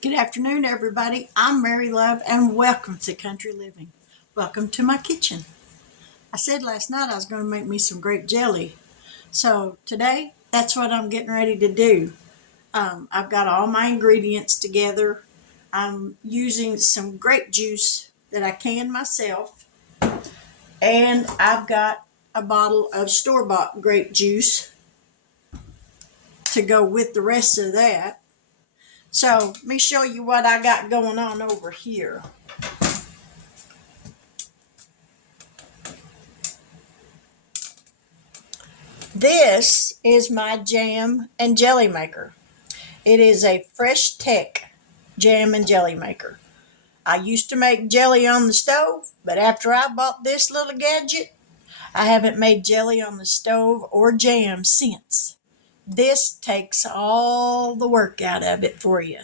Good afternoon, everybody. I'm Mary Love, and welcome to Country Living. Welcome to my kitchen. I said last night I was going to make me some grape jelly. So today, that's what I'm getting ready to do. I've got all my ingredients together. I'm using some grape juice that I canned myself, and I've got a bottle of store-bought grape juice to go with the rest of that. So let me show you what I got going on over here. This is my jam and jelly maker. It is a Fresh Tech jam and jelly maker. I used to make jelly on the stove, but after I bought this little gadget, I haven't made jelly on the stove or jam since. This takes all the work out of it for you.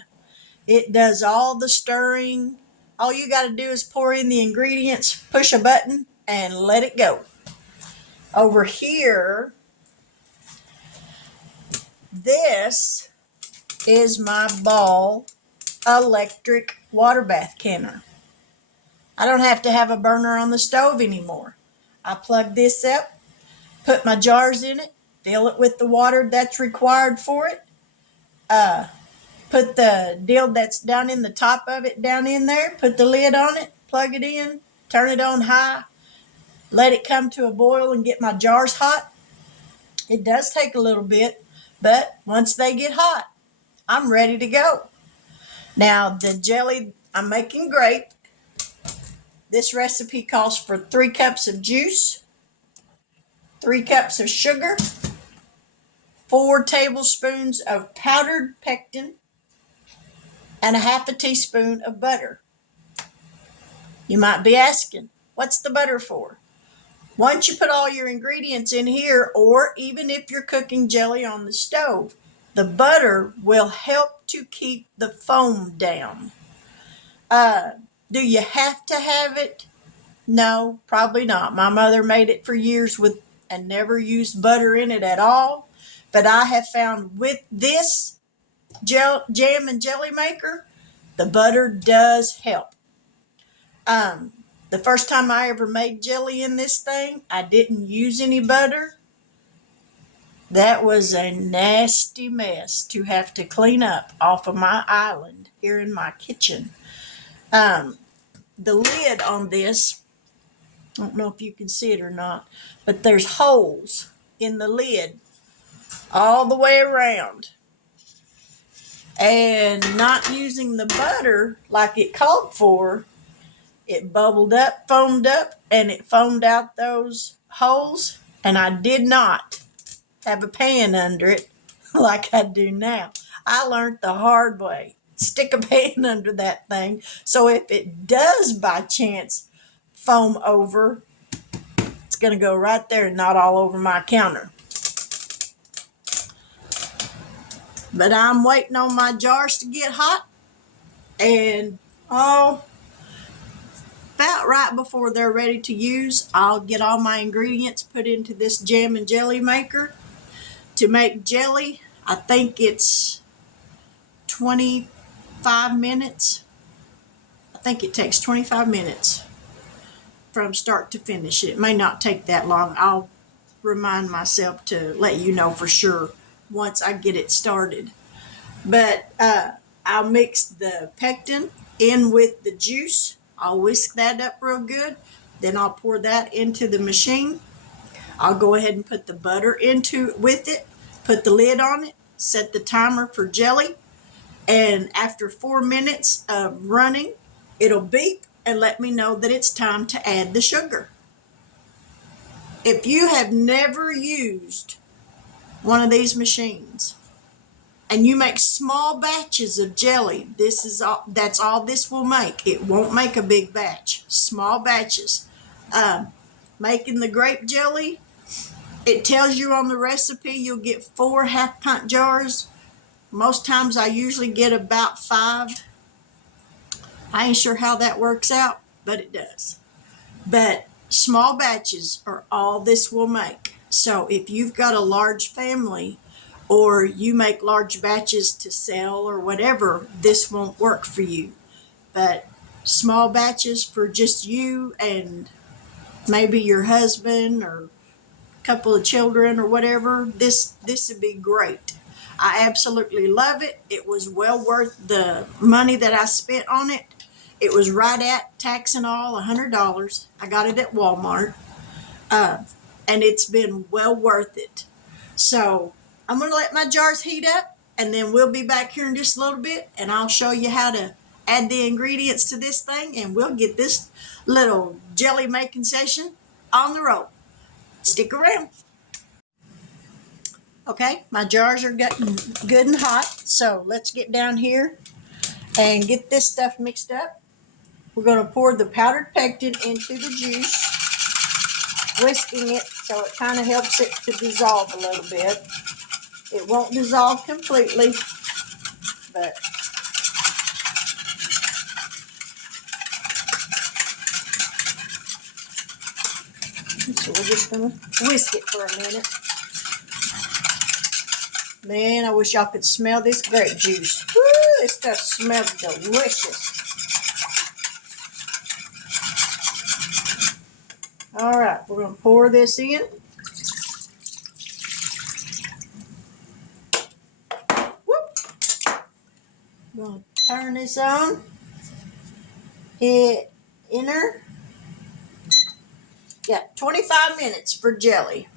It does all the stirring. All you got to do is pour in the ingredients, push a button, and let it go. Over here, this is my Ball electric water bath canner. I don't have to have a burner on the stove anymore. I plug this up, put my jars in it, fill it with the water that's required for it, put the deal that's down in the top of it down in there, put the lid on it, plug it in, turn it on high, let it come to a boil and get my jars hot. It does take a little bit, but once they get hot, I'm ready to go. Now, the jelly I'm making grape. This recipe calls for 3 cups of juice, 3 cups of sugar, 4 tablespoons of powdered pectin, and a half a teaspoon of butter. You might be asking, what's the butter for? Once you put all your ingredients in here, or even if you're cooking jelly on the stove, the butter will help to keep the foam down. Do you have to have it? No, probably not. My mother made it for years with and never used butter in it at all. But I have found with this jam and jelly maker, the butter does help. The first time I ever made jelly in this thing, I didn't use any butter. That was a nasty mess to have to clean up off of my island here in my kitchen. The lid on this, I don't know if you can see it or not, but there's holes in the lid all the way around. And not using the butter like it called for, it bubbled up, foamed up, and it foamed out those holes. And I did not have a pan under it like I do now. I learned the hard way. Stick a pan under that thing. So if it does by chance foam over, it's going to go right there and not all over my counter. But I'm waiting on my jars to get hot. And about right before they're ready to use, I'll get all my ingredients put into this jam and jelly maker. To make jelly, I think it's 25 minutes. I think it takes 25 minutes from start to finish. It may not take that long. I'll remind myself to let you know for sure once I get it started. But I'll mix the pectin in with the juice. I'll whisk that up real good. Then I'll pour that into the machine. I'll go ahead and put the butter into with it, put the lid on it, set the timer for jelly, and after 4 minutes of running, it'll beep and let me know that it's time to add the sugar. If you have never used one of these machines and you make small batches of jelly, that's all this will make. It won't make a big batch. Small batches. Making the grape jelly, it tells you on the recipe you'll get 4 half-pint jars. Most times I usually get about 5. I ain't sure how that works out, but it does. But small batches are all this will make. So if you've got a large family, or you make large batches to sell or whatever, this won't work for you. But small batches for just you and maybe your husband or a couple of children or whatever, this would be great. I absolutely love it. It was well worth the money that I spent on it. It was right at tax and all $100. I got it at Walmart, and it's been well worth it. So I'm going to let my jars heat up, and then we'll be back here in just a little bit, and I'll show you how to add the ingredients to this thing, and we'll get this little jelly making session on the road. Stick around. Okay, my jars are getting good and hot, so let's get down here and get this stuff mixed up. We're going to pour the powdered pectin into the juice, whisking it so it kind of helps it to dissolve a little bit. It won't dissolve completely, but so we're just going to whisk it for a minute. Man, I wish y'all could smell this grape juice. Woo, this stuff smells delicious. All right, we're going to pour this in. Whoop. I'm going to turn this on. Hit enter. Got 25 minutes for jelly.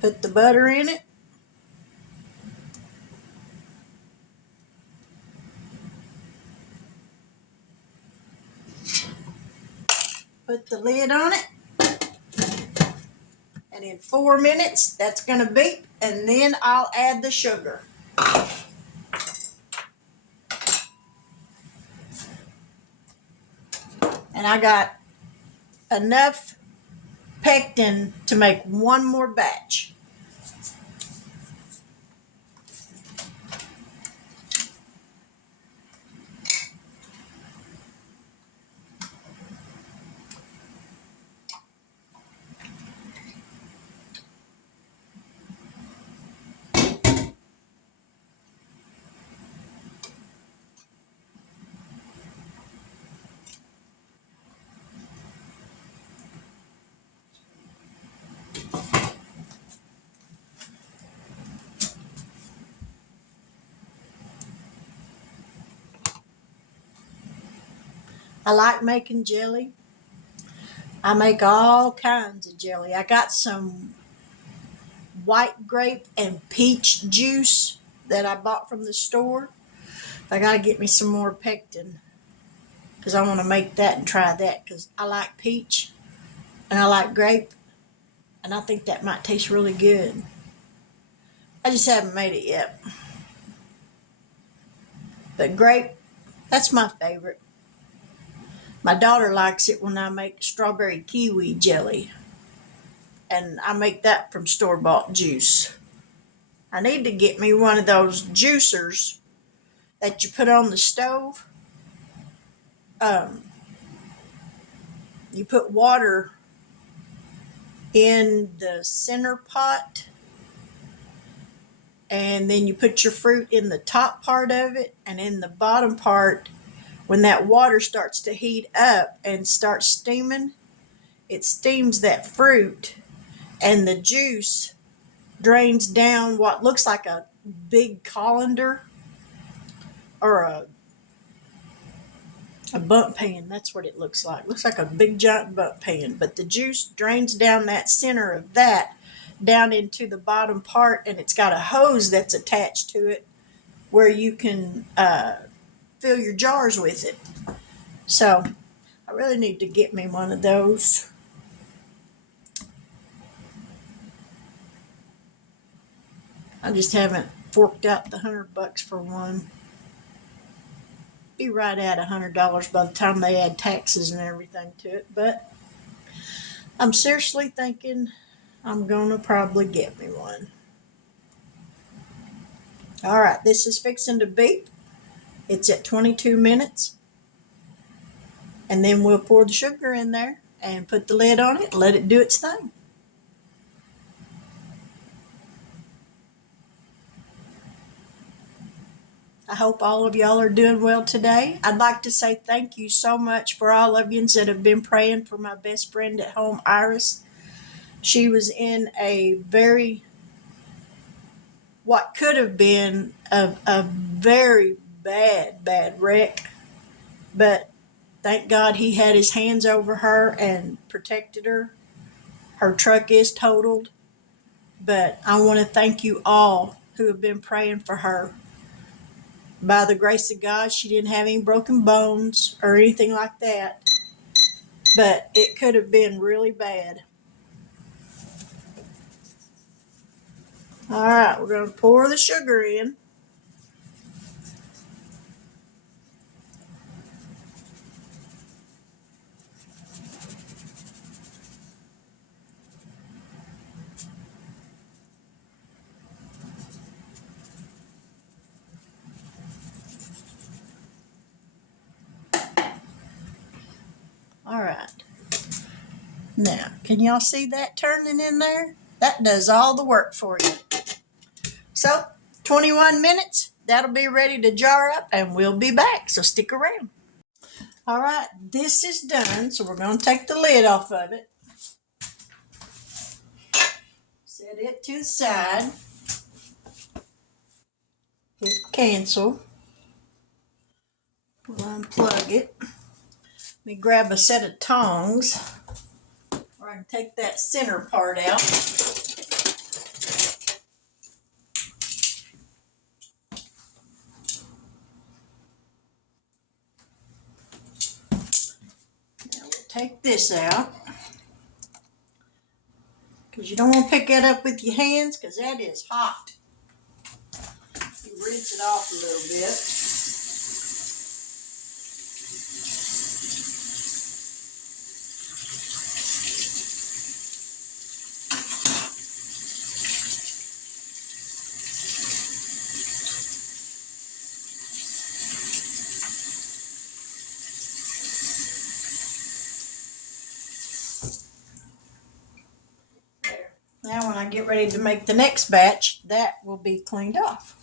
Put the butter in it. Put the lid on it. And in 4 minutes, that's going to beep. And then I'll add the sugar. And I got enough pectin to make one more batch. I like making jelly. I make all kinds of jelly. I got some white grape and peach juice that I bought from the store. I got to get me some more pectin because I want to make that and try that because I like peach and I like grape, and I think that might taste really good. I just haven't made it yet. But grape, that's my favorite. My daughter likes it when I make strawberry kiwi jelly, and I make that from store-bought juice. I need to get me one of those juicers that you put on the stove. You put water in the center pot, and then you put your fruit in the top part of it, and in the bottom part, when that water starts to heat up and starts steaming, it steams that fruit, and the juice drains down what looks like a big colander or a bundt pan. That's what it looks like. It looks like a big giant bundt pan, but the juice drains down that center of that down into the bottom part, and it's got a hose that's attached to it where you can fill your jars with it. So I really need to get me one of those. I just haven't forked out the $100 for one. Be right at $100 by the time they add taxes and everything to it, but I'm seriously thinking I'm gonna probably get me one. All right, this is fixing to beep. It's at 22 minutes, and then we'll pour the sugar in there and put the lid on it and let it do its thing. I hope all of y'all are doing well today. I'd like to say thank you so much for all of you that have been praying for my best friend at home, Iris. She was in a what could have been a very bad wreck, but thank God he had his hands over her and protected her. Her truck is totaled, but I want to thank you all who have been praying for her. By the grace of God, she didn't have any broken bones or anything like that, but it could have been really bad. All right, we're going to pour the sugar in. All right. Now, can y'all see that turning in there? That does all the work for you. So, 21 minutes, that'll be ready to jar up, and we'll be back, so stick around. All right, this is done, so we're going to take the lid off of it. Set it to the side. Hit cancel. We'll unplug it. Let me grab a set of tongs, or I can take that center part out. Now we'll take this out, because you don't want to pick that up with your hands, because that is hot. You rinse it off a little bit. There. Now when I get ready to make the next batch, that will be cleaned off.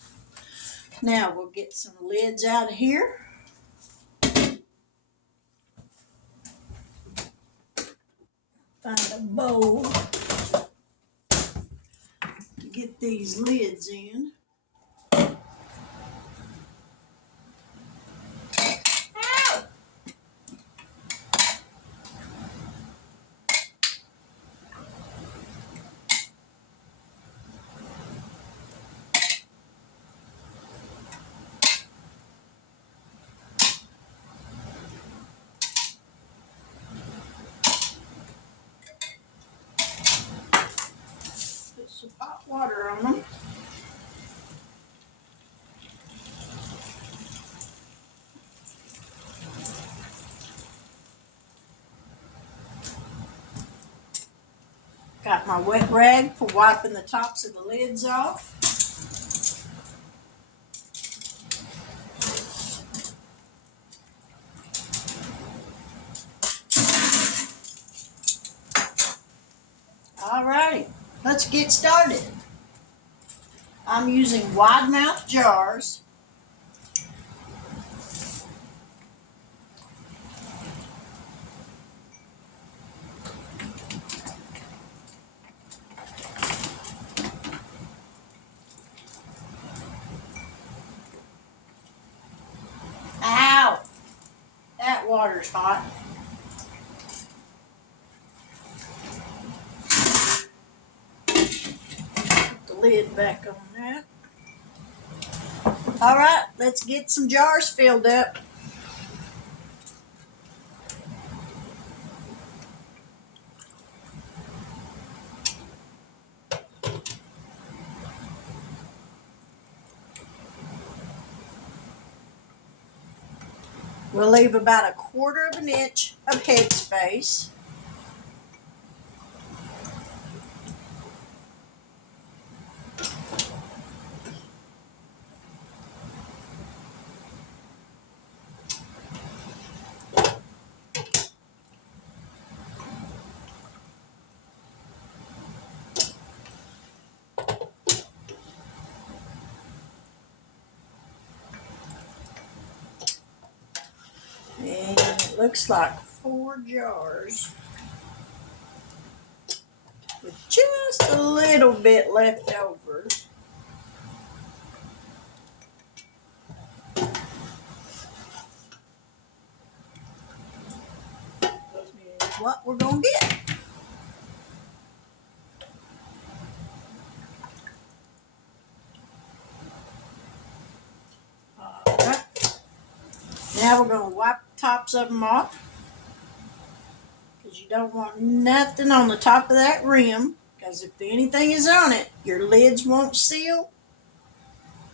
Now we'll get some lids out of here. Find a bowl to get these lids in. Ow! Put some hot water on them. Got my wet rag for wiping the tops of the lids off. Alrighty, let's get started. I'm using wide mouth jars. Ow! That water's hot. Put the lid back on that. Alright, let's get some jars filled up. We'll leave about 1/4 of an inch of head space. looks like 4 jars with just a little bit left over. Is what we're going to get. Alright. Now we're going to wipe the tops of them off, because you don't want nothing on the top of that rim, because if anything is on it, your lids won't seal,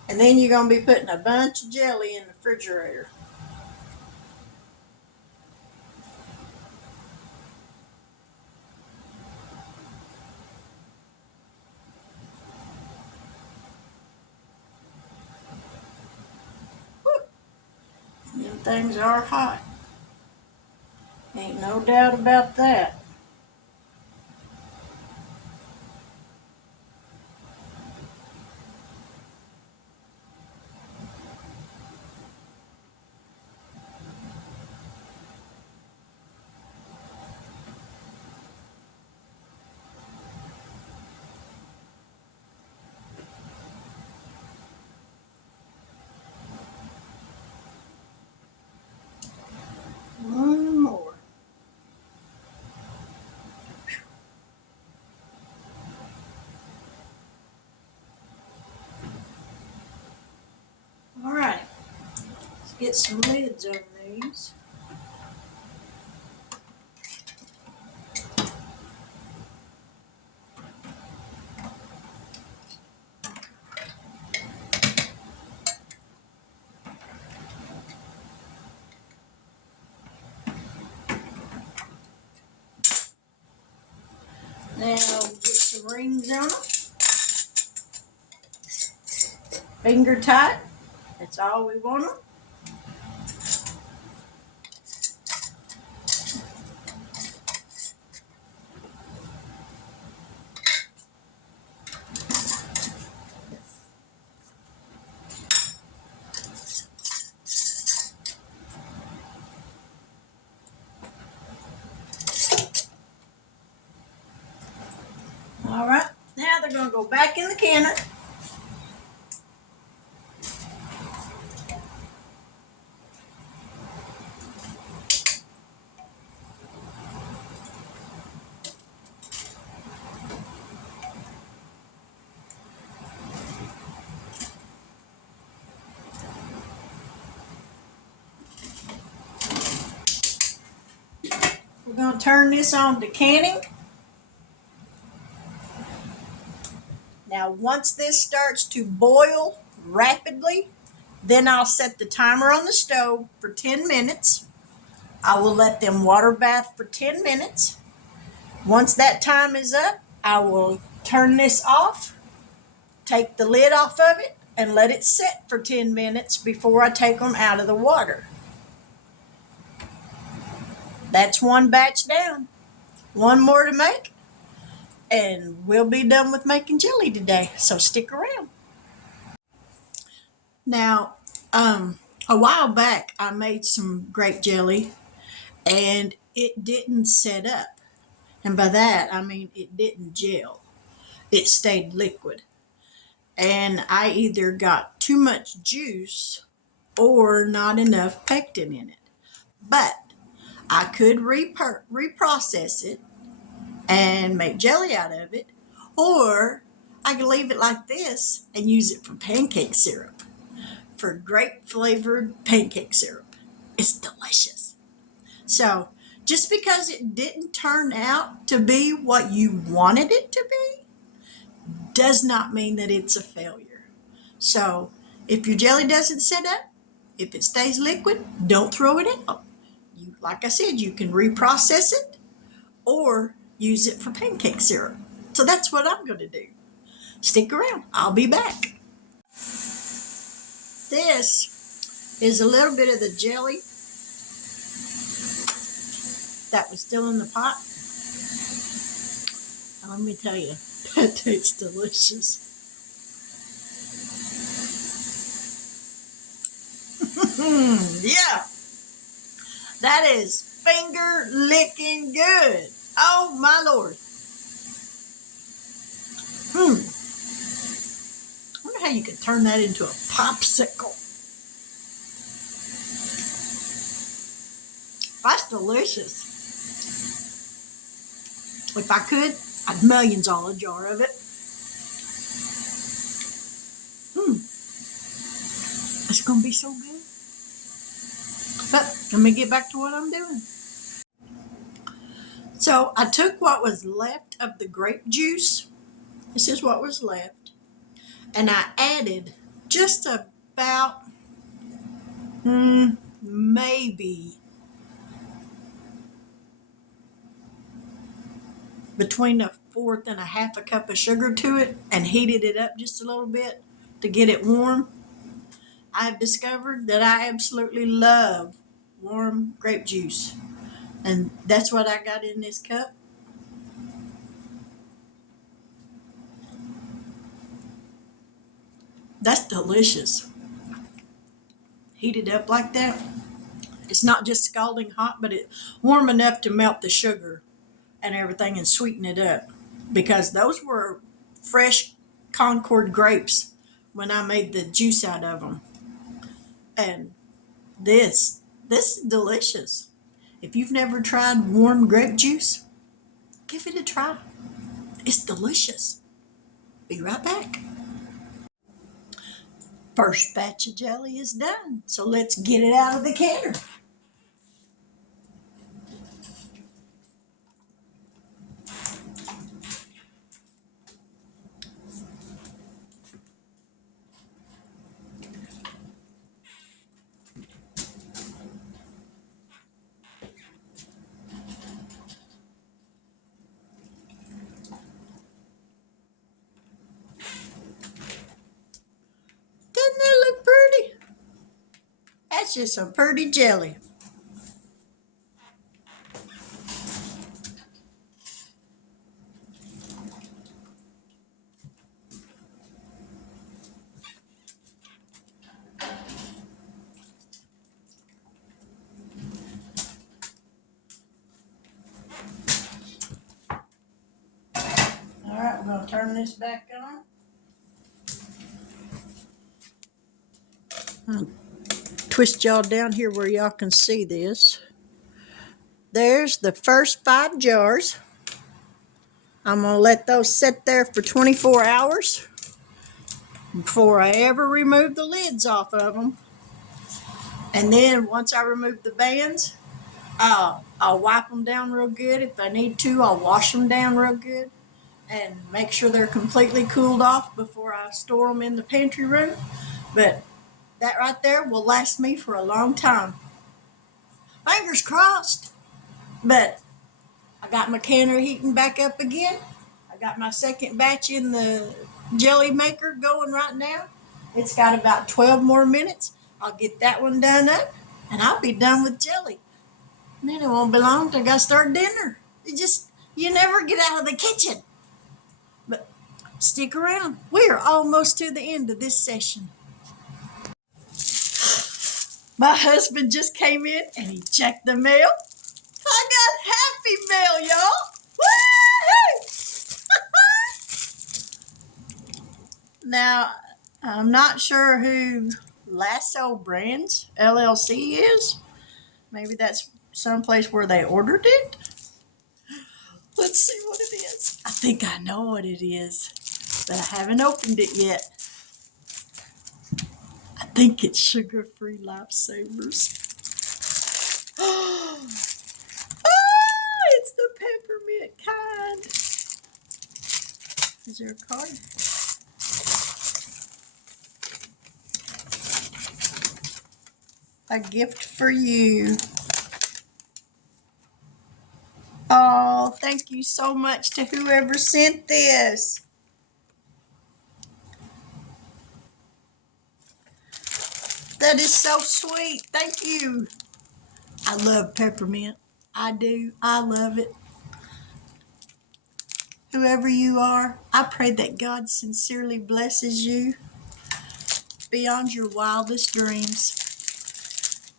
and then you're going to be putting a bunch of jelly in the refrigerator. Them things are hot. Ain't no doubt about that. One more. All right. Let's get some lids on these. Now get some rings on them. Finger tight. That's all we want them. All right. Now they're going to go back in the canner. We're going to turn this on to canning. Now, once this starts to boil rapidly, then I'll set the timer on the stove for 10 minutes. I will let them water bath for 10 minutes. Once that time is up, I will turn this off, take the lid off of it, and let it set for 10 minutes before I take them out of the water. That's one batch down. One more to make, and we'll be done with making jelly today, so stick around. Now, a while back, I made some grape jelly, and it didn't set up. And by that, I mean it didn't gel. It stayed liquid. And I either got too much juice or not enough pectin in it. But I could reprocess it and make jelly out of it, or I could leave it like this and use it for pancake syrup, for grape flavored pancake syrup. It's delicious. So just because it didn't turn out to be what you wanted it to be does not mean that it's a failure. So if your jelly doesn't set up, if it stays liquid, don't throw it out. Like I said, you can reprocess it or use it for pancake syrup. So that's what I'm going to do. Stick around. I'll be back. This is a little bit of the jelly that was still in the pot. And let me tell you, that tastes delicious. Yeah. That is finger licking good. Oh my Lord. I wonder how you could turn that into a popsicle. That's delicious. If I could, I'd millions on a jar of it. It's going to be so good. But let me get back to what I'm doing. So I took what was left of the grape juice. This is what was left. And I added just about maybe between a fourth and a half a cup of sugar to it and heated it up just a little bit to get it warm. I've discovered that I absolutely love warm grape juice. And that's what I got in this cup. That's delicious. Heated up like that. It's not just scalding hot, but it's warm enough to melt the sugar and everything and sweeten it up. Because those were fresh Concord grapes when I made the juice out of them. And this is delicious. If you've never tried warm grape juice, give it a try. It's delicious. Be right back. First batch of jelly is done, so let's get it out of the canner. Doesn't that look pretty? That's just some pretty jelly. All right, we're going to turn this back on. I'll twist y'all down here where y'all can see this. There's the first 5 jars. I'm going to let those sit there for 24 hours before I ever remove the lids off of them. And then once I remove the bands, I'll wipe them down real good. If I need to, I'll wash them down real good and make sure they're completely cooled off before I store them in the pantry room. But that right there will last me for a long time. Fingers crossed. But I got my canner heating back up again. I got my second batch in the jelly maker going right now. It's got about 12 more minutes. I'll get that one done up and I'll be done with jelly. And then it won't be long till I gotta start dinner. You never get out of the kitchen. But stick around. We are almost to the end of this session. My husband just came in and he checked the mail. I got happy mail, y'all. Woo! Now, I'm not sure who Lasso Brands LLC is. Maybe that's someplace where they ordered it. Let's see what it is. I think I know what it is, but I haven't opened it yet. I think it's sugar-free lifesavers. Oh, it's the peppermint kind. Is there a card? A gift for you. Oh, thank you so much to whoever sent this. That is so sweet. Thank you. I love peppermint. I do. I love it. Whoever you are, I pray that God sincerely blesses you beyond your wildest dreams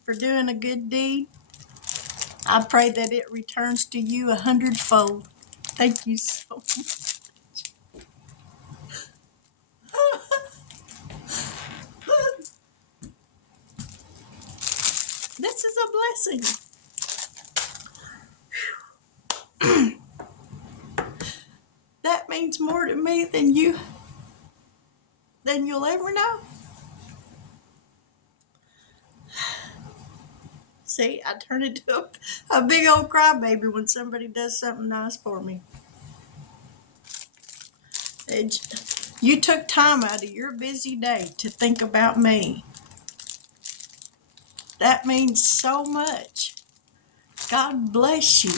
for doing a good deed I pray that it returns to you 100-fold. Thank you so much. This is a blessing. That means more to me than you'll ever know. See, I turn into a big old crybaby when somebody does something nice for me. You took time out of your busy day to think about me. That means so much. God bless you.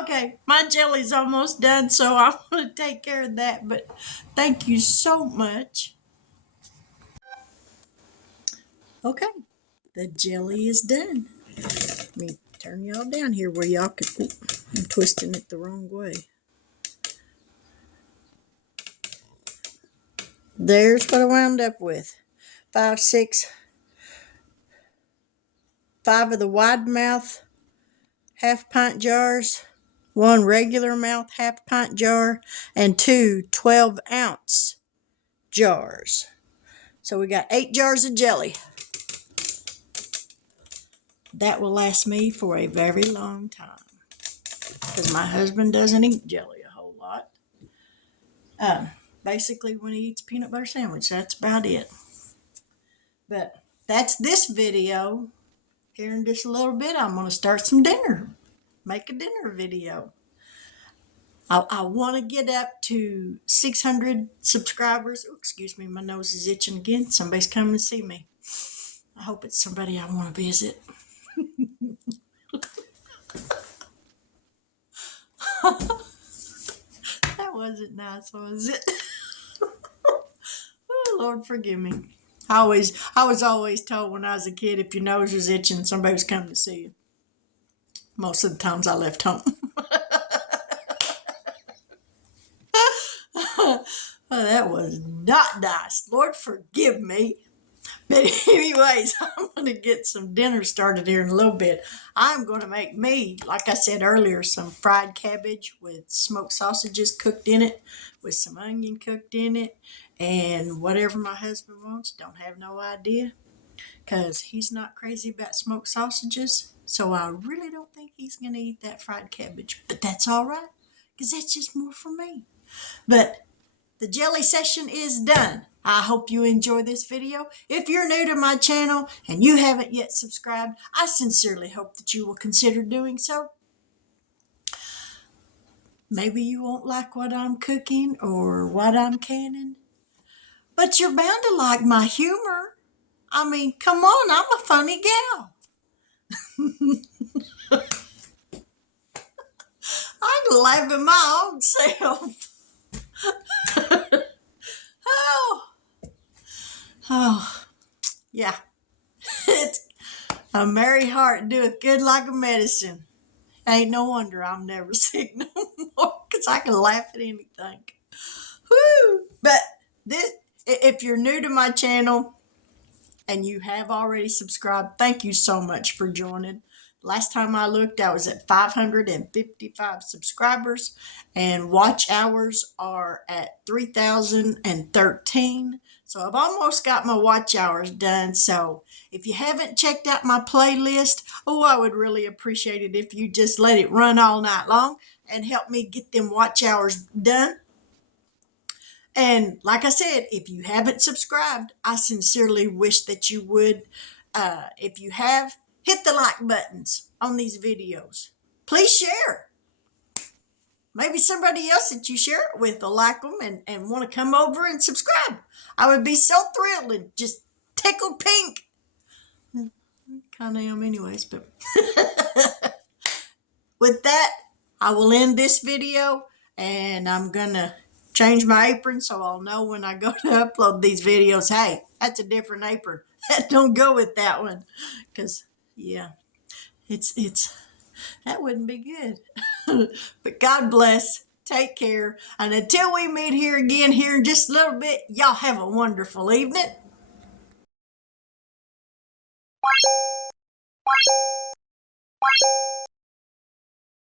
Okay, my jelly's almost done, so I'm going to take care of that. But thank you so much. Okay, the jelly is done. Let me turn y'all down here where y'all can. Ooh, I'm twisting it the wrong way. There's what I wound up with. 5 of the wide mouth half pint jars, 1 regular mouth half pint jar, and 2 12-ounce jars. So we got 8 jars of jelly. That will last me for a very long time because my husband doesn't eat jelly a whole lot. Basically, when he eats peanut butter sandwich, that's about it. But that's this video. Here in just a little bit, I'm going to start some dinner. Make a dinner video. I want to get up to 600 subscribers. Oh, excuse me, my nose is itching again. Somebody's coming to see me. I hope it's somebody I want to visit. That wasn't nice, was it? Oh, Lord, forgive me. I was always told when I was a kid, if your nose was itching, somebody was coming to see you. Most of the times I left home. Oh, that was not nice. Lord, forgive me. But anyways, I'm going to get some dinner started here in a little bit. I'm going to make me, like I said earlier, some fried cabbage with smoked sausages cooked in it, with some onion cooked in it, and whatever my husband wants. Don't have no idea, because he's not crazy about smoked sausages. So I really don't think he's going to eat that fried cabbage. But that's all right, because that's just more for me. But the jelly session is done. I hope you enjoy this video. If you're new to my channel and you haven't yet subscribed, I sincerely hope that you will consider doing so. Maybe you won't like what I'm cooking or what I'm canning, but you're bound to like my humor. I mean, come on, I'm a funny gal. I can laugh at my own self. Oh, yeah. It's a merry heart doeth good like a medicine. Ain't no wonder I'm never sick no more, because I can laugh at anything. Woo! But if you're new to my channel and you have already subscribed, thank you so much for joining. Last time I looked, I was at 555 subscribers, and watch hours are at 3,013. So I've almost got my watch hours done. So if you haven't checked out my playlist, I would really appreciate it if you just let it run all night long and help me get them watch hours done. And like I said, if you haven't subscribed, I sincerely wish that you would. If you have, hit the like buttons on these videos. Please share. Maybe somebody else that you share it with will like them and want to come over and subscribe. I would be so thrilled and just tickled pink. Kind of am anyways, but with that, I will end this video, and I'm going to change my apron so I'll know when I go to upload these videos, hey, that's a different apron. That don't go with that one. Because, yeah, it's that wouldn't be good. But God bless. Take care. And until we meet here again here in just a little bit, y'all have a wonderful evening.